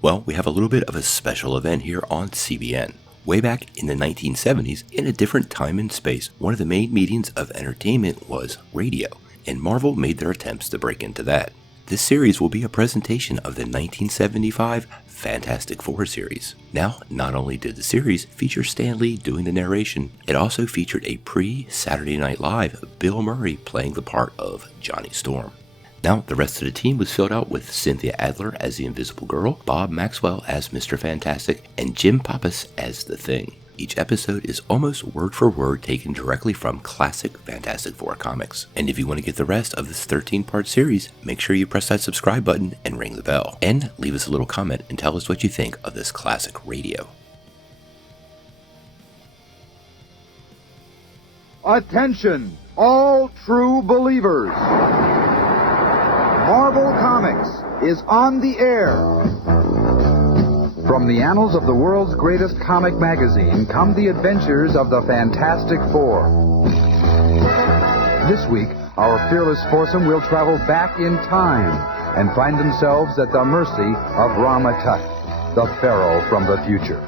Well, we have a little bit of a special event here on CBN. Way back in the 1970s, in a different time and space, one of the main mediums of entertainment was radio, and Marvel made their attempts to break into that. This series will be a presentation of the 1975 Fantastic Four series. Now, not only did the series feature Stan Lee doing the narration, it also featured a pre-Saturday Night Live Bill Murray playing the part of Johnny Storm. Now, the rest of the team was filled out with Cynthia Adler as the Invisible Girl, Bob Maxwell as Mr. Fantastic, and Jim Pappas as the Thing. Each episode is almost word for word taken directly from classic Fantastic Four comics. And if you want to get the rest of this 13-part series, make sure you press that subscribe button and ring the bell. And leave us a little comment and tell us what you think of this classic radio. Attention, all true believers. Marvel Comics is on the air. From the annals of the world's greatest comic magazine come the adventures of the Fantastic Four. This week, our fearless foursome will travel back in time and find themselves at the mercy of Rama Tut, the Pharaoh from the future.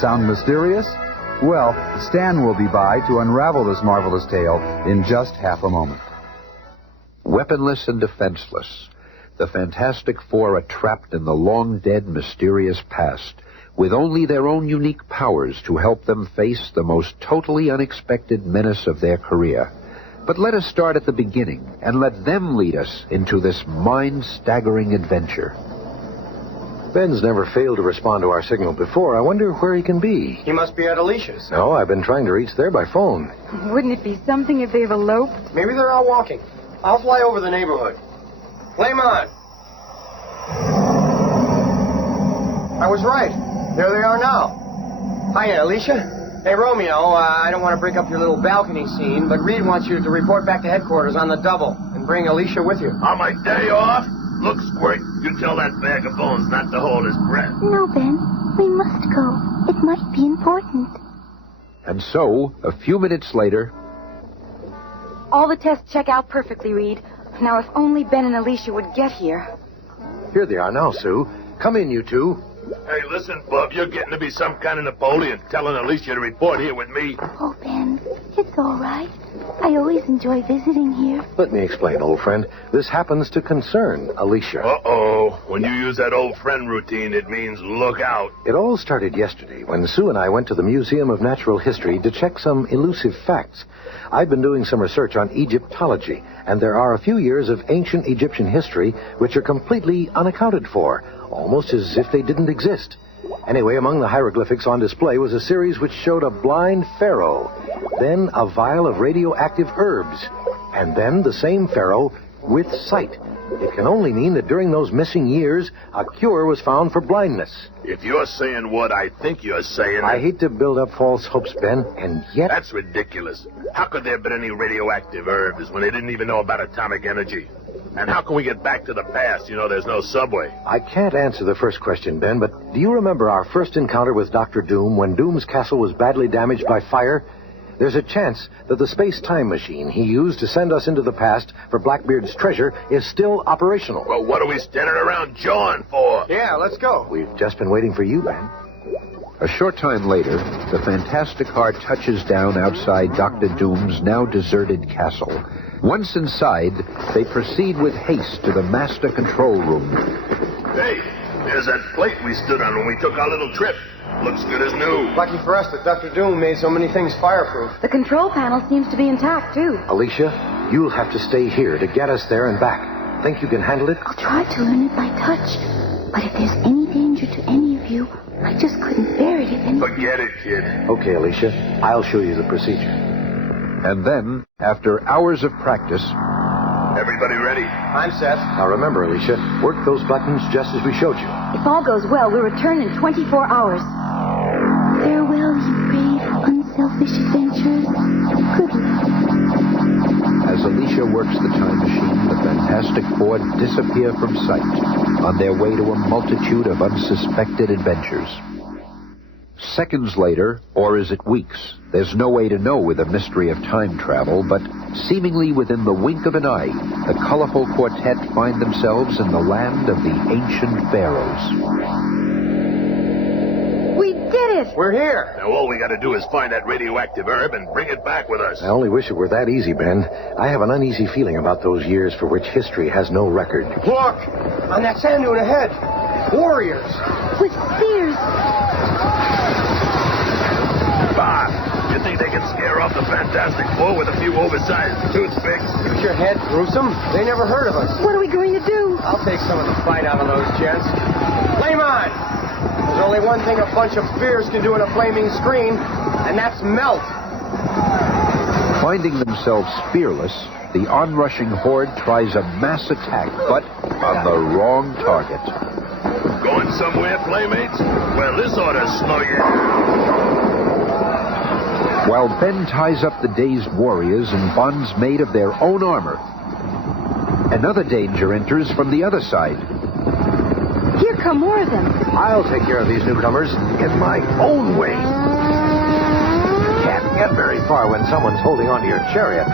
Sound mysterious? Well, Stan will be by to unravel this marvelous tale in just half a moment. Weaponless and defenseless, the Fantastic Four are trapped in the long-dead, mysterious past, with only their own unique powers to help them face the most totally unexpected menace of their career. But let us start at the beginning and let them lead us into this mind-staggering adventure. Ben's never failed to respond to our signal before. I wonder where he can be. He must be at Alicia's. No, I've been trying to reach there by phone. Wouldn't it be something if they've eloped? Maybe they're out walking. I'll fly over the neighborhood. Flame on. I was right. There they are now. Hiya, Alicia. Hey, Romeo, I don't want to break up your little balcony scene, but Reed wants you to report back to headquarters on the double and bring Alicia with you. On my day off? Look, Squirt, you tell that bag of bones not to hold his breath. No, Ben. We must go. It might be important. And so, a few minutes later... All the tests check out perfectly, Reed. Now, if only Ben and Alicia would get here. Here they are now, Sue. Come in, you two. Hey, listen, Bub, you're getting to be some kind of Napoleon, telling Alicia to report here with me. Oh, Ben, it's all right. I always enjoy visiting here. Let me explain, old friend. This happens to concern Alicia. Uh-oh. When you use that old friend routine, it means look out. It all started yesterday when Sue and I went to the Museum of Natural History to check some elusive facts. I've been doing some research on Egyptology, and there are a few years of ancient Egyptian history which are completely unaccounted for, almost as if they didn't exist. Anyway, among the hieroglyphics on display was a series which showed a blind pharaoh, then a vial of radioactive herbs, and then the same pharaoh with sight. It can only mean that during those missing years, a cure was found for blindness. If you're saying what I think you're saying... I hate to build up false hopes, Ben, and yet... That's ridiculous. How could there have been any radioactive herbs when they didn't even know about atomic energy? And how can we get back to the past? You know, there's no subway. I can't answer the first question, Ben, but do you remember our first encounter with Dr. Doom when Doom's castle was badly damaged by fire? There's a chance that the space-time machine he used to send us into the past for Blackbeard's treasure is still operational. Well, what are we standing around jawing for? Yeah, let's go. We've just been waiting for you, Ben. A short time later, the Fantastic car touches down outside Dr. Doom's now deserted castle. Once inside, they proceed with haste to the master control room. Hey, there's that plate we stood on when we took our little trip. Looks good as new. Lucky for us that Dr. Doom made so many things fireproof. The control panel seems to be intact, too. Alicia, you'll have to stay here to get us there and back. Think you can handle it? I'll try to learn it by touch. But if there's any danger to any of you, I just couldn't bear it if any... Forget it, kid. Okay, Alicia. I'll show you the procedure. And then, after hours of practice... Everybody ready? I'm set. Now remember, Alicia, work those buttons just as we showed you. If all goes well, we'll return in 24 hours. Farewell, you brave, unselfish adventurers. Good luck. As Alicia works the time machine, the Fantastic Four disappear from sight on their way to a multitude of unsuspected adventures. Seconds later, or is it weeks? There's no way to know with the mystery of time travel, but seemingly within the wink of an eye, the colorful quartet find themselves in the land of the ancient pharaohs. We did it! We're here. Now all we gotta do is find that radioactive herb and bring it back with us. I only wish it were that easy, Ben. I have an uneasy feeling about those years for which history has no record. Look! On that sand dune ahead. Warriors. With spears. Bob, you think they can scare off the Fantastic Four with a few oversized toothpicks? Use your head, gruesome. They never heard of us. What are we going to do? I'll take some of the fight out of those gents. Flame on! There's only one thing a bunch of spears can do in a flaming screen, and that's melt. Finding themselves spearless, the onrushing horde tries a mass attack, but on the wrong target. Going somewhere, playmates? Well, this ought to slow you. While Ben ties up the dazed warriors in bonds made of their own armor, another danger enters from the other side. Here come more of them. I'll take care of these newcomers in my own way. Can't get very far when someone's holding onto your chariot.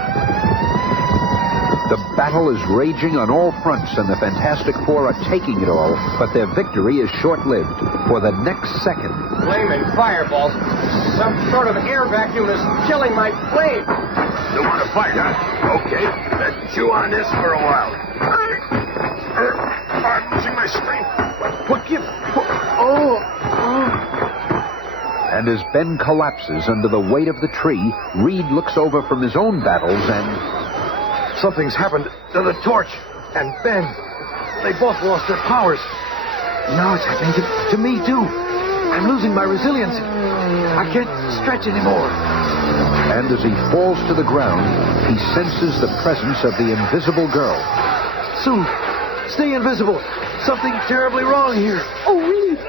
The battle is raging on all fronts, and the Fantastic Four are taking it all, but their victory is short-lived. For the next second, Flaming fireballs. Some sort of air vacuum is killing my flame. You want to fight, huh? Okay, let's chew on this for a while. I'm losing my strength. and as Ben collapses under the weight of the tree, Reed looks over from his own battles and... Something's happened to the torch and Ben. They both lost their powers. Now it's happening to me, too. I'm losing my resilience. I can't stretch anymore. And as he falls to the ground, he senses the presence of the invisible girl. Sue, stay invisible. Something terribly wrong here. Oh, Reed!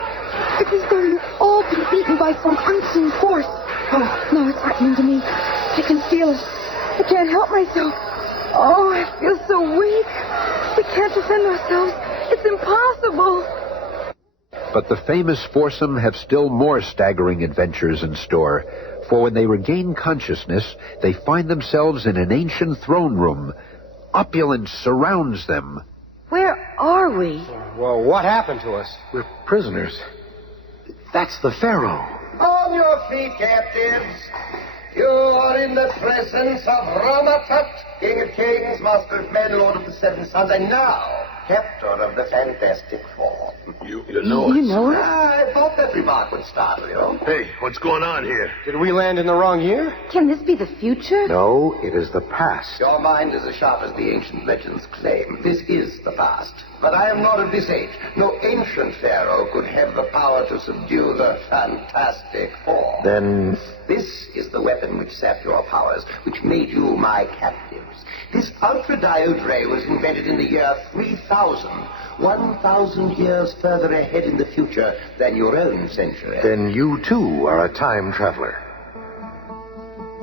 It is though you've all been beaten by some unseen force. Oh, now it's happening to me. I can feel it. I can't help myself. Oh, I feel so weak. We can't defend ourselves. It's impossible. But the famous foursome have still more staggering adventures in store. For when they regain consciousness, they find themselves in an ancient throne room. Opulence surrounds them. Where are we? Well, what happened to us? We're prisoners. That's the Pharaoh. On your feet, captives. You are in the presence of Rama Tut, King of Kings, Master of Men, Lord of the Seven Sons, and now, Captor of the Fantastic Four. You know You it. know it? I thought that remark would startle you. Hey, what's going on here? Did we land in the wrong year? Can this be the future? No, it is the past. Your mind is as sharp as the ancient legends claim. This is the past. But I am not of this age. No ancient pharaoh could have the power to subdue the Fantastic Four. Then This is the weapon which sapped your powers, which made you my captives. This ultradiode ray was invented in the year 3000, 1,000 years further ahead in the future than your own century. Then you, too, are a time traveler.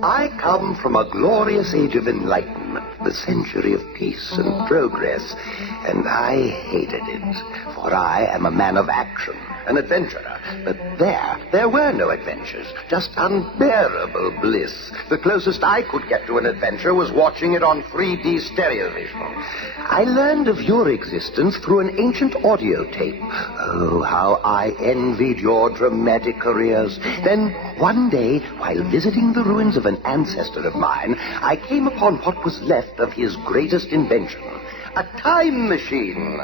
I come from a glorious age of enlightenment, the century of peace and progress, and I hated it, for I am a man of action, an adventurer. But there were no adventures, just unbearable bliss. The closest I could get to an adventure was watching it on 3D stereo vision. I learned of your existence through an ancient audio tape. Oh, how I envied your dramatic careers. Then, one day, while visiting the ruins of an ancestor of mine, I came upon what was left of his greatest invention. A time machine.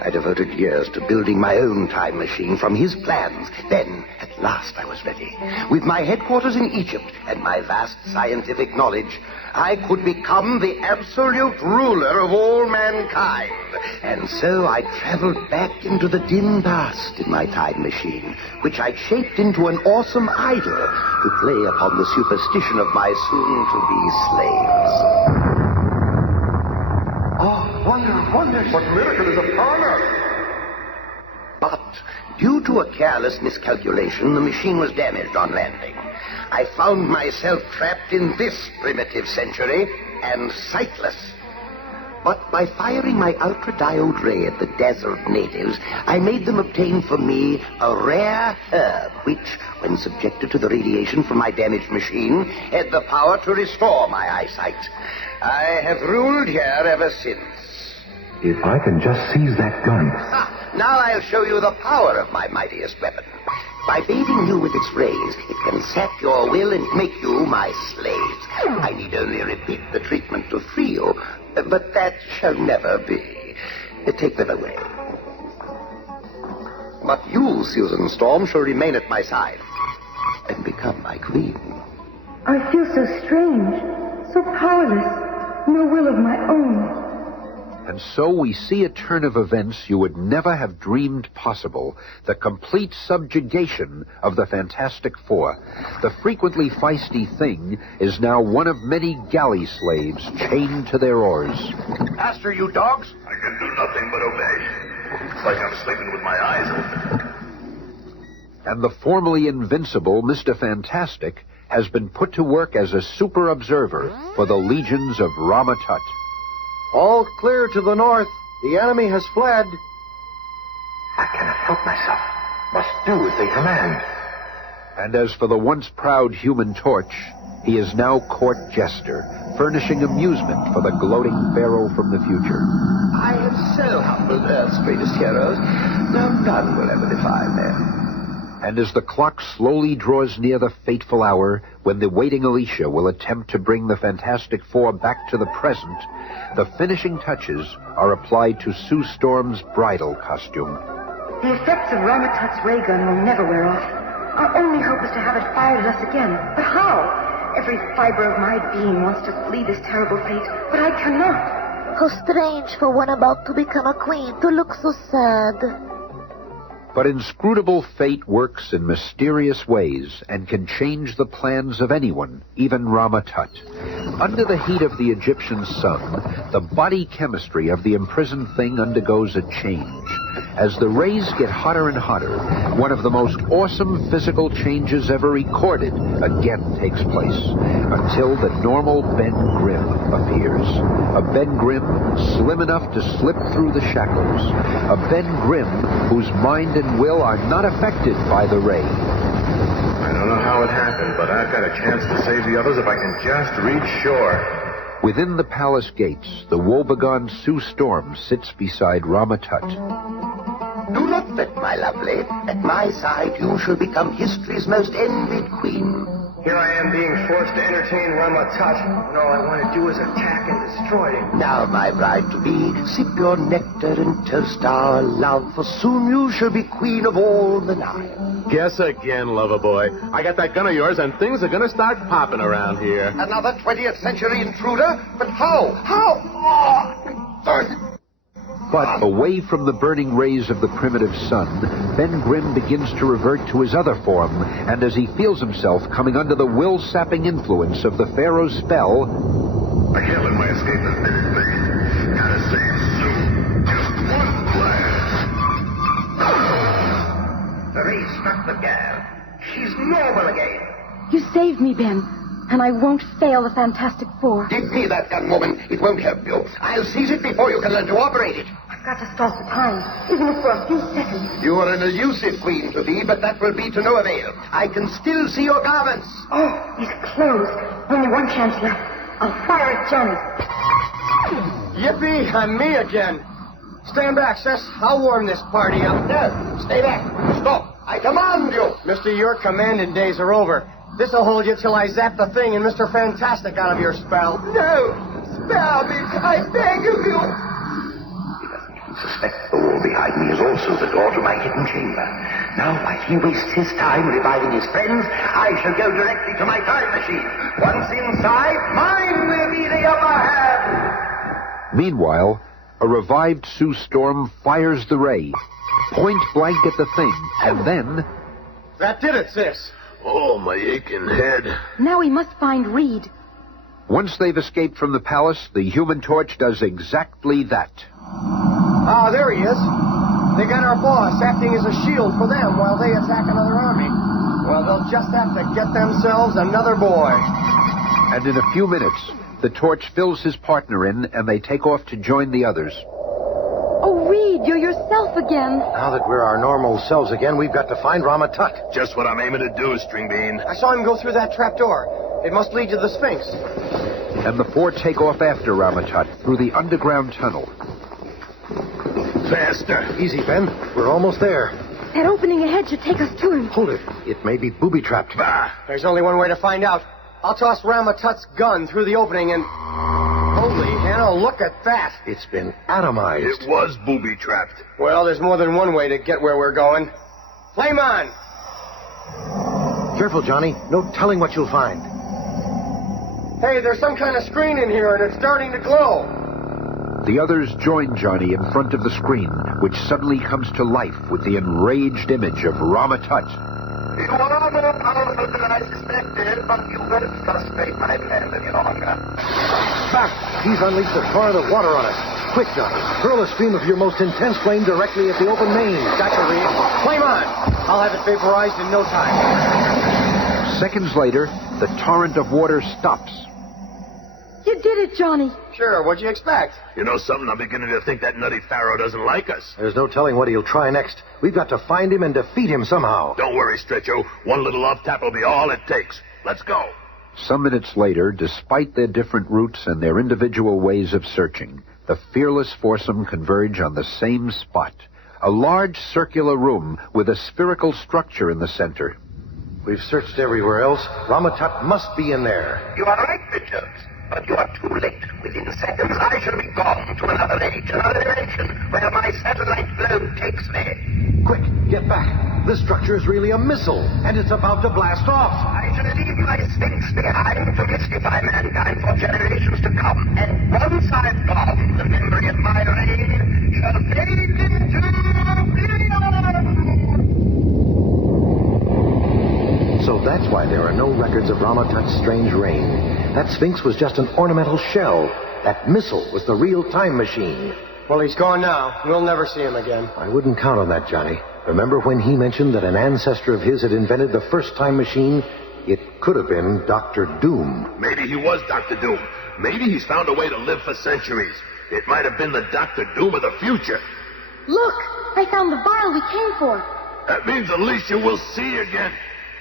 I devoted years to building my own time machine from his plans. Then, at last, I was ready. With my headquarters in Egypt and my vast scientific knowledge, I could become the absolute ruler of all mankind. And so I traveled back into the dim past in my time machine, which I'd shaped into an awesome idol to play upon the superstition of my soon-to-be slaves. Oh, wonder, what miracle is upon us? But, due to a careless miscalculation, the machine was damaged on landing. I found myself trapped in this primitive century and sightless. But by firing my ultra-diode ray at the dazzled natives, I made them obtain for me a rare herb, which, when subjected to the radiation from my damaged machine, had the power to restore my eyesight. I have ruled here ever since. If I can just seize that gun. Now I'll show you the power of my mightiest weapon. By bathing you with its rays, it can sap your will and make you my slaves. I need only repeat the treatment to free you, but that shall never be. Take them away. But you, Susan Storm, shall remain at my side and become my queen. I feel so strange, so powerless, no will of my own. And so we see a turn of events you would never have dreamed possible. The complete subjugation of the Fantastic Four. The frequently feisty Thing is now one of many galley slaves chained to their oars. Faster, you dogs! I can do nothing but obey. It's like I'm sleeping with my eyes open. And the formerly invincible Mr. Fantastic has been put to work as a super observer for the legions of Rama Tut. All clear to the north. The enemy has fled. I cannot help myself. Must do as they command. And as for the once proud Human Torch, he is now court jester, furnishing amusement for the gloating Pharaoh from the future. I have so humbled Earth's greatest heroes. No, none will ever defy me. And as the clock slowly draws near the fateful hour when the waiting Alicia will attempt to bring the Fantastic Four back to the present, the finishing touches are applied to Sue Storm's bridal costume. The effects of Rama Tut's ray gun will never wear off. Our only hope is to have it fired at us again. But how? Every fiber of my being wants to flee this terrible fate, but I cannot. How strange for one about to become a queen to look so sad. But inscrutable fate works in mysterious ways and can change the plans of anyone, even Rama Tut. Under the heat of the Egyptian sun, the body chemistry of the imprisoned Thing undergoes a change. As the rays get hotter and hotter, one of the most awesome physical changes ever recorded again takes place, until the normal Ben Grimm appears. A Ben Grimm slim enough to slip through the shackles. A Ben Grimm whose mind and will are not affected by the ray. I don't know how it happened, but I've got a chance to save the others if I can just reach shore. Within the palace gates, the woebegone Sue Storm sits beside Rama Tut. Do not fret, my lovely. At my side, you shall become history's most envied queen. Here I am being forced to entertain Rama Tut, and all I want to do is attack and destroy him. Now, my bride-to-be, sip your nectar and toast our love, for soon you shall be queen of all the Nile. Guess again, lover boy. I got that gun of yours, and things are gonna start popping around here. Another 20th century intruder? But how? How? But away from the burning rays of the primitive sun, Ben Grimm begins to revert to his other form, and as he feels himself coming under the will-sapping influence of the Pharaoh's spell... I can't let my escape this minute, baby. Gotta save Sue. Just one blast. The ray struck the girl. She's normal again. You saved me, Ben, and I won't fail the Fantastic Four. Give me that gun, woman. It won't help you. I'll seize it before you can learn to operate it. I've got to stop the time, even if for a few seconds. You are an elusive queen to be, but that will be to no avail. I can still see your garments. Oh, these clothes. Only one chance left. I'll fire at Johnny. Yippee, I'm me again. Stand back, sis. I'll warm this party up. No, stay back. Stop. I command you. Mister, your commanding days are over. This'll hold you till I zap the Thing and Mr. Fantastic out of your spell. No, spare me. I beg of you. Suspect the wall behind me is also the door to my hidden chamber. Now, while he wastes his time reviving his friends, I shall go directly to my time machine. Once inside, mine will be the upper hand. Meanwhile, a revived Sue Storm fires the ray, point blank at the Thing, and then... That did it, sis. Oh, my aching head. Now we must find Reed. Once they've escaped from the palace, the Human Torch does exactly that. Ah, there he is. They got our boss acting as a shield for them while they attack another army. Well, they'll just have to get themselves another boy. And in a few minutes, The torch fills his partner in, and they take off to join the others. Oh, Reed, you're yourself again. Now that we're our normal selves again, we've got to find Rama Tut. Just what I'm aiming to do, String Bean. I saw him go through that trap door. It must lead to the Sphinx. And the four take off after Rama Tut through the underground tunnel. Faster. Easy, Ben. We're almost there. That opening ahead should take us to him. Hold it. It may be booby-trapped. Bah. There's only one way to find out. I'll toss Rama Tut's gun through the opening and... Holy hell, look at that. It's been atomized. It was booby-trapped. Well, there's more than one way to get where we're going. Flame on! Careful, Johnny. No telling what you'll find. Hey, there's some kind of screen in here, and it's starting to glow. The others join Johnny in front of the screen, which suddenly comes to life with the enraged image of Rama Tut. You are more powerful than I suspected, but you won't frustrate my plan any longer. Back! He's unleashed a torrent of water on us. Quick, Johnny. Hurl a stream of your most intense flame directly at the open main. Gotcha, Reed. Flame on! I'll have it vaporized in no time. Seconds later, the torrent of water stops. You did it, Johnny. Sure, what'd you expect? You know something? I'm beginning to think that nutty Pharaoh doesn't like us. There's no telling what he'll try next. We've got to find him and defeat him somehow. Don't worry, Stretcho. One little off-tap will be all it takes. Let's go. Some minutes later, despite their different routes and their individual ways of searching, the fearless foursome converge on the same spot. A large circular room with a spherical structure in the center. We've searched everywhere else. Rama Tut must be in there. You are right, Richard. But you are too late. Within seconds, I shall be gone to another age, another dimension, where my satellite globe takes me. Quick, get back. This structure is really a missile, and it's about to blast off. I shall leave my Sphinx behind to mystify mankind for generations to come. And once I've gone, the memory of my reign shall fade into oblivion. So that's why there are no records of Rama Tut's strange reign. That Sphinx was just an ornamental shell. That missile was the real time machine. Well, he's gone now. We'll never see him again. I wouldn't count on that, Johnny. Remember when he mentioned that an ancestor of his had invented the first time machine? It could have been Dr. Doom. Maybe he was Dr. Doom. Maybe he's found a way to live for centuries. It might have been the Dr. Doom of the future. Look, I found the vial we came for. That means Alicia will see again.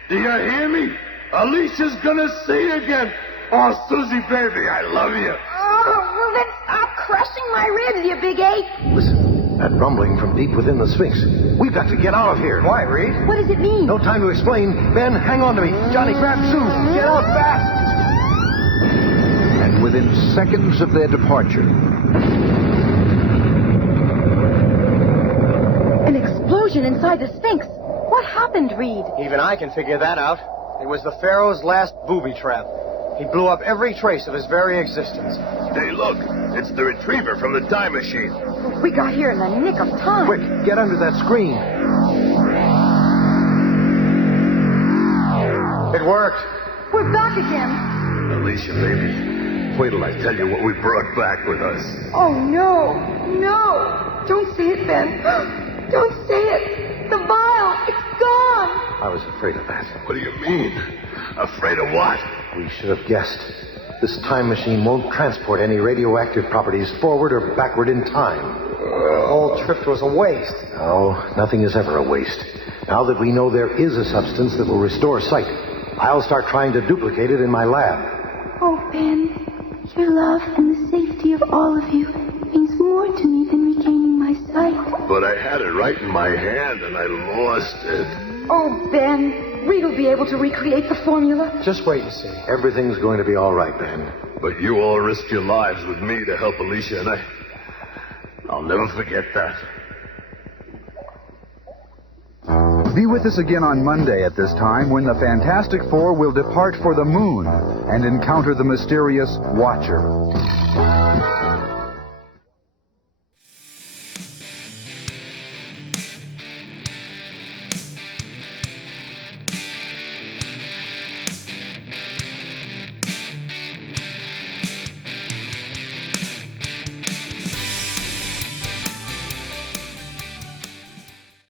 Do you hear me? Alicia's gonna see again. Oh, Susie, baby, I love you. Oh, well then stop crushing my ribs, you big ape. Listen, that rumbling from deep within the Sphinx. We've got to get out of here. Why, Reed? What does it mean? No time to explain. Ben, hang on to me. Johnny, grab Sue. Get out fast. And within seconds of their departure, An explosion inside the Sphinx. What happened, Reed? Even I can figure that out. It was the Pharaoh's last booby trap. He blew up every trace of his very existence. Hey, look. It's the retriever from the time machine. We got here in the nick of time. Quick, get under that screen. It worked. We're back again. Alicia, baby, wait till I tell you what we brought back with us. Oh, no. No. Don't say it, Ben. Don't say it. The vial. It's gone. I was afraid of that. What do you mean? Afraid of what? We should have guessed. This time machine won't transport any radioactive properties forward or backward in time. The whole trip was a waste. No, nothing is ever a waste. Now that we know there is a substance that will restore sight, I'll start trying to duplicate it in my lab. Oh, Ben, your love and the safety of all of you means more to me than regaining my sight. But I had it right in my hand and I lost it. Oh, Ben. Reed will be able to recreate the formula. Just wait and see. Everything's going to be all right, Ben. But you all risked your lives with me to help Alicia, and I'll never forget that. Be with us again on Monday at this time when the Fantastic Four will depart for the moon and encounter the mysterious Watcher.